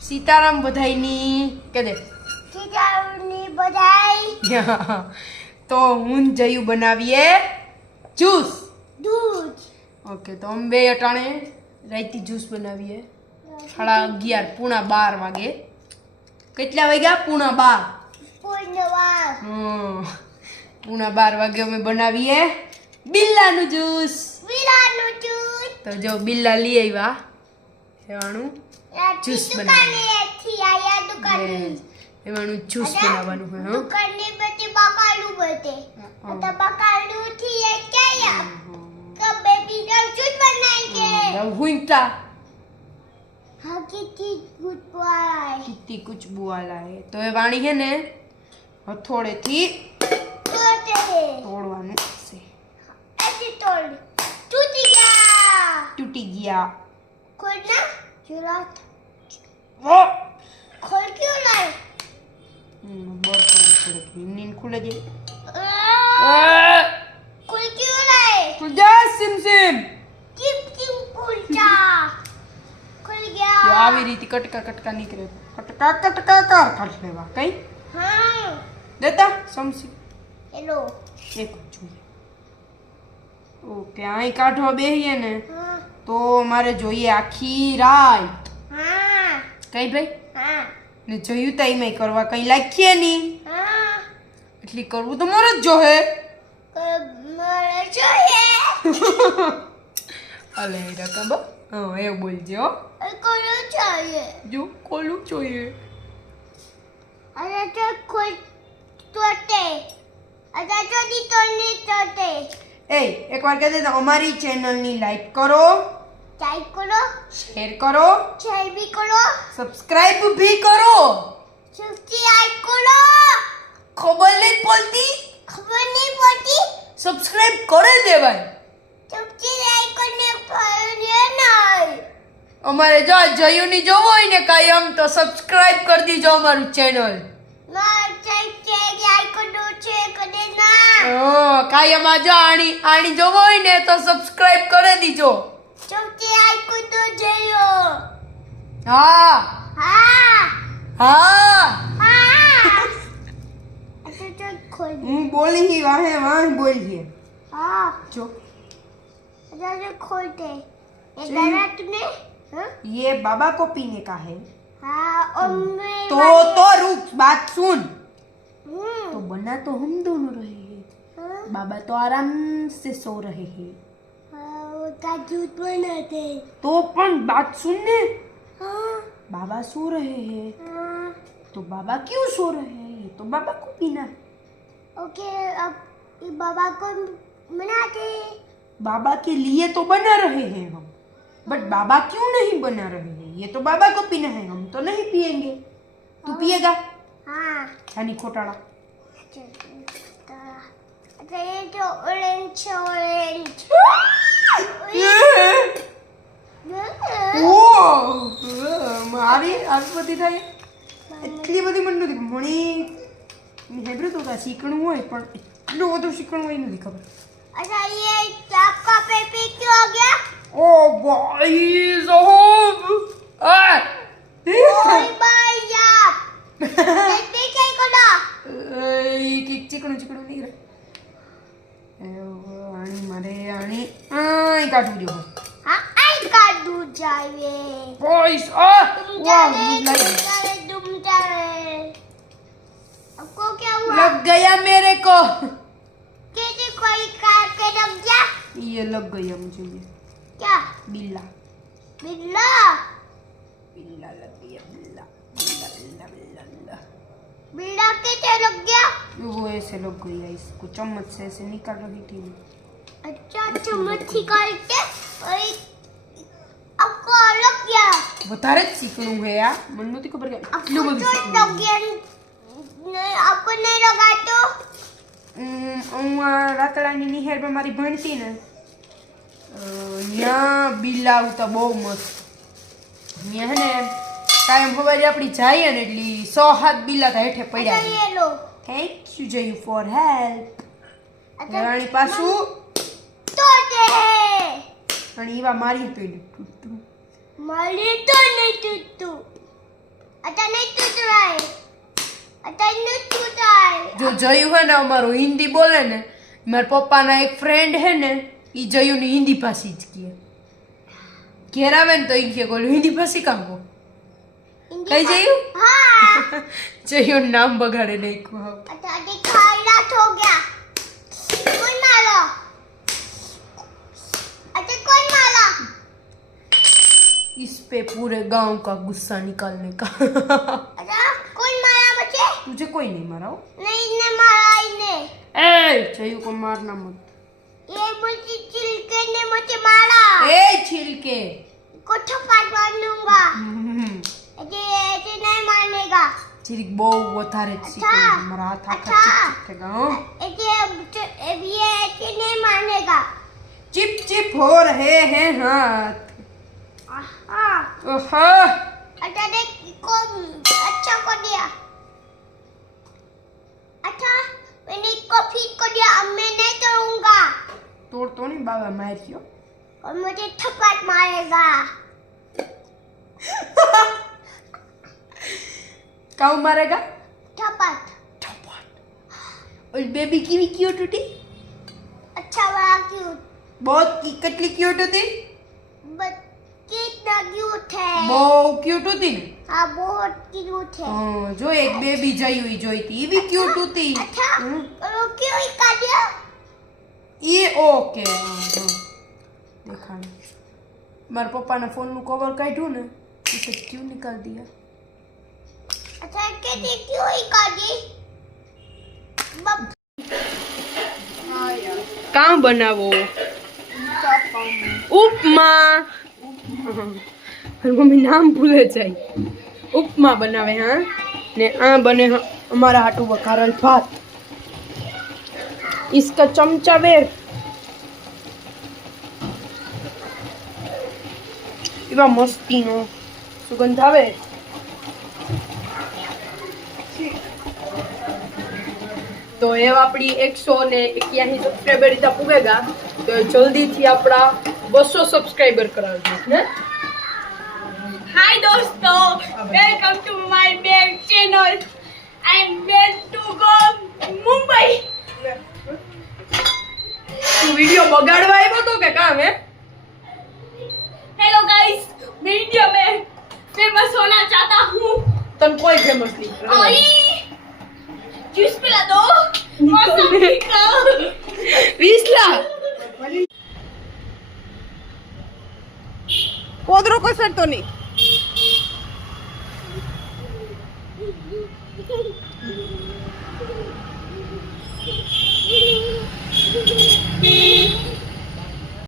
सीताराम बधाईनी के दे सीतारामनी बधाई। तो હું જયું બનાવીએ જ્યુસ दूध ओके तो हम बे अटाणे राती ज्यूस बनावीए 11:30 पूણા 12 वागे કેટલા વાગ્યા પૂણા 12 पूर्णवार પૂણા 12 વાગે અમે બનાવીએ બિલ્લાનું જ્યુસ विलानु दूध तो जो बिल्ला ली आव्या એવાનું જ્યુસ दुकाने थी आया दुकाने એવાનું જ્યુસ બનાવવાનું હોય હા दुकाने बेटी बकालू बोलते तो बकालू थी ये क्या या कब बेबी का जूस बनाएंगे हुईटा हाँ कितनी गुड बॉय कितनी कुछ बुआला है तो ये वाणी है ने हथौड़े थी तोड़ते हैं तोड़वानु से ऐसे तोड़ टूट गया टूटी गया खोलना जुरात वो खोल क्यों लाए बोर कर थोड़े नींद खुले जे खोल क्यों लाए खुल जा सिम सिम किम किम खुलता खुल गया ये आवी रीति कटका निकले कटका कर लेवा कई हाँ देता समसी हेलो एक જોઈએ ઓકે આઈ કાઢવા બેહીએ ને हाँ તો મારે જોઈએ આખી રાત हाँ કઈ ભાઈ हाँ ને જોયું તઈ મેં કરવા કઈ લાખીએ ની हाँ એટલી કરવું તો મોર જ જોહે मर चाहिए અલે રકબ હા એવું બોલજો करो चाहिए જો ખોલું જોઈએ अरे तो खोल तोड़ते अरे तो नहीं तोड़ते એ એકવાર કહી દે તો અમારી ચેનલની લાઈક કરો चाय करो શેર કરો चाय भी करो સબસ્ક્રાઇબ ભી કરો सब्सक्राइब करो ખબર નહીં પડતી खबर नहीं पड़ती સબસ્ક્રાઇબ કરી દેવાય सब्सक्राइब करने पर नहीं અમારે જો જયુની જોવો હોય ને કાયમ તો સબસ્ક્રાઇબ કરી દીજો અમારું ચેનલ मैं चाय करो चाय करे ना કાયમ આ જો આણી જોવો હોય ને તો સબસ્ક્રાઇબ કરી દીજો सब्सक्राइब करो जायो હા हाँ હા हाँ अच्छा तो खोल હું બોલી હી વાહે વાહ બોલી हाँ જો अच्छा तो खोलते ये डाला तूने हाँ ये बाबा को पीने का है हाँ और मैं तो रुक बात सुन तो बना तो हम दोनों रहे हैं हाँ बाबा तो आराम से सो रहे हैं का दूध बनाते तो पण बात सुन ने हाँ बाबा सो रहे हैं हाँ तो बाबा क्यों सो रहे हैं तो बाबा को पीना है ओके अब ये बाबा को बनाते बाबा के लिए तो बना रहे हैं हम बट बाबा क्यों नहीं बना रहे हैं ये तो बाबा को पीना है हम तो नहीं पिएंगे तू पिएगा हाँ यानी खोटाड़ा अच्छा ये जो ऑरेंज ऑरेंज ओ मारी आसपति થાય એટલી બધી મને નથી મણી હેબ્રુ તો કા શીખણું હોય પણ એટલું બધું શીખણું હોય નથી ખબર अच्छा ये आपका पेपी क्यों हो गया ओ भाई साहब ओए भाई आप पेपी क्या करा ચીકણું ચીકણું નહીં રહે આણી મારે આણી આઈ કાઢવું જો हाँ आई का दूध चाहिए બોઈસ तुम વાહ जाए तुम जाए आपको क्या हुआ लग गया मेरे को कैसे कोई कार के रख गया ये लग गया मुझे ये क्या बिल्ला बिल्ला बिल्ला लग गया बिल्ला बिल्ला बिल्ला बिल्ला बिल्ला बिल्ला कैसे रख गया वो ऐसे लग गया इसको चम्मच से ऐसे निकाल रही थी अच्छा चम्मच निकालते और आपको लग गया વધારે જ શીખણું હે આ મને નહોતી ખબર કે એટલું બધું आपको શીખણું लग गया नहीं आपको नहीं लगा तो હું આ રાતડાની નિહેરમાં મારી ભણતી ને ત્યાં બિલ્લા આવતા બહુ મસ્ત ત્યાં હે ને કાયમ સવારે આપણી જાય ને એટલી 100 બિલ્લા તા હેઠે પડ્યા अच्छा ये लो થેન્ક યુ જયુ ફોર હેલ્પ રાણી પાછું तोड़ते हैं અને ઈવા મારી પેલી मारी तो नहीं टूटू જયું હે ને અમારું હિન્દી બોલે ને, મારા પપ્પાના એક ફ્રેન્ડ હે ને ઈ જયુની હિન્દી ભાષી જ કહે. ઘેર આવે ને તો ઈ કે બોલું હિન્દી ભાષી કામ હો. કઈ જયું? हाँ જયું નામ બગાડે નાખ્યું. अच्छा ये खाना हो गया कौन मारो अच्छा कौन मारा इस पे पूरे गांव का गुस्सा निकालने का. अच्छा कौन मारा मुझे तुझे कोई नहीं मारा हो. नहीं ने मारा इन्हें ए जयू को मारना मत. ये मुझे चिलके ने मुझे मारा ए छिलके. को थप्पड़ मारूंगा ऐसे नहीं मारनेगा छिलक બહુ વધારે જ શીખે. મારા હાથ આખા ચીપ ચીપ થઈ ગયા. ये ऐसे नहीं मारनेगा चिप चिप हो रहे हैं हाथ. हाँ ओहो अच्छा देख को अच्छा को दिया अच्छा मैंने इसको फीट को दिया अब मैं नहीं तोड़ूंगा तोड़तो नहीं बाबा मारियो. और मुझे थप्पड़ मारेगा काऊ मारेगा. थप्पड़ और बेबी की क्यूट होती. अच्छा वाला क्यूट बहुत કેટલી ક્યુટ હતી. बट कितना क्यूट है બહુ ક્યુટ હતી ને. हाँ बहुत क्यूट है જો એક બેબી જયું ઈ જોઈતી ઈ બી ક્યુટ હતી. अच्छा और वो क्यों निकाल दिया ઈ ઓકે દેખાણ. મારા પપ્પાના ફોનનું કવર કાઢ્યું ને તો ક્यों निकाल दिया. अच्छा कैसे क्यों निकाल दी કામ બનાવો. ઉપમા. મમ્મી નામ ભૂલે જાય. ઉપમા બનાવે હા ને આ બને અમારા હાટુ વઘારેલ ભાત. इसका चमचा वेर એવા મસ્તીનો સુગંધ આવે. તો એ આપણી 181 સબસ્ક્રાઈબર રીતા પૂગેગા તો જલ્દીથી આપણા 200 સબસ્ક્રાઈબર કરાવજો ને. Hi dosto, welcome to my big channel. I'm ready to go Mumbai. તું વિડિયો બગાડવા આવ્યો તો કે કામ હે. Hello guys, मैं इंडिया में फेमस होना चाहता हूँ. તને કોઈ ફેમસ નહીં કરે. आई जूस पिला दो मौसमी का. વિસલા કોદરો કસરતો નહીં.